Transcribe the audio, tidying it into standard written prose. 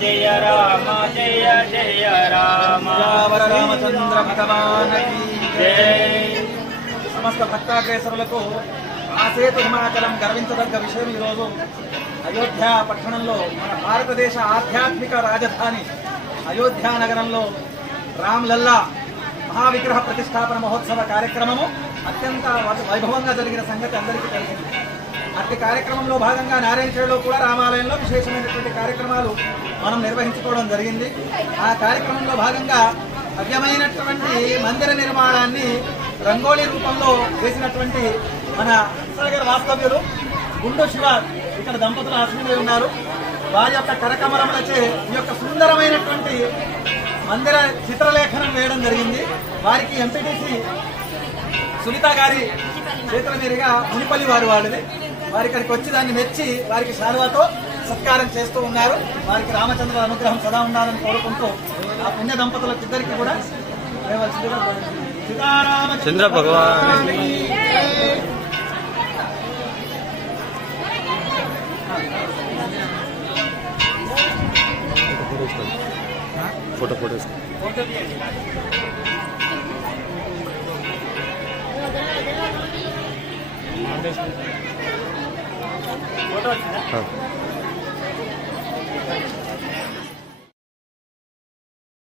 జయ రామ జయ జయ రామ రామచంద్ర భగవానకి జయ. సమస్త భక్తాగ్రేసరులకు ఆసేతు హిమాచలం గర్వించదగ్గ విషయం. ఈరోజు అయోధ్య పట్టణంలో మన భారతదేశ ఆధ్యాత్మిక రాజధాని అయోధ్య నగరంలో రామ్లల్లా మహావిగ్రహ ప్రతిష్టాపన మహోత్సవ కార్యక్రమము అత్యంత వైభవంగా జరిగిన సంగతి అందరికీ తెలిసింది. అట్టి కార్యక్రమంలో భాగంగా నారాయణఖేడ్లో కూడా రామాలయంలో విశేషమైనటువంటి కార్యక్రమాలు మనం నిర్వహించుకోవడం జరిగింది. ఆ కార్యక్రమంలో భాగంగా భవ్యమైనటువంటి మందిర నిర్మాణాన్ని రంగోళీ రూపంలో వేసినటువంటి మన సాగర్ వాస్తవ్యులు గుండు శివ ఇక్కడ దంపతులు ఆశ్రమై ఉన్నారు. వారి యొక్క కరకమలములచే ఈ యొక్క సుందరమైనటువంటి మందిర చిత్రలేఖనం వేయడం జరిగింది. వారికి ఎంపీటీసీ సునీత గారి చేతుల మీదుగా మునిపల్లి వాళ్ళది వారి ఇక్కడికి వచ్చి దాన్ని మెచ్చి వారికి శాలువాతో సత్కారం చేస్తూ ఉన్నారు. వారికి రామచంద్ర అనుగ్రహం సదా ఉండాలని కోరుకుంటూ ఆ పుణ్య దంపతులకు ఇద్దరికి కూడా చంద్ర భగవాన్ ఫోటో ఫోటో వచ్చిందా?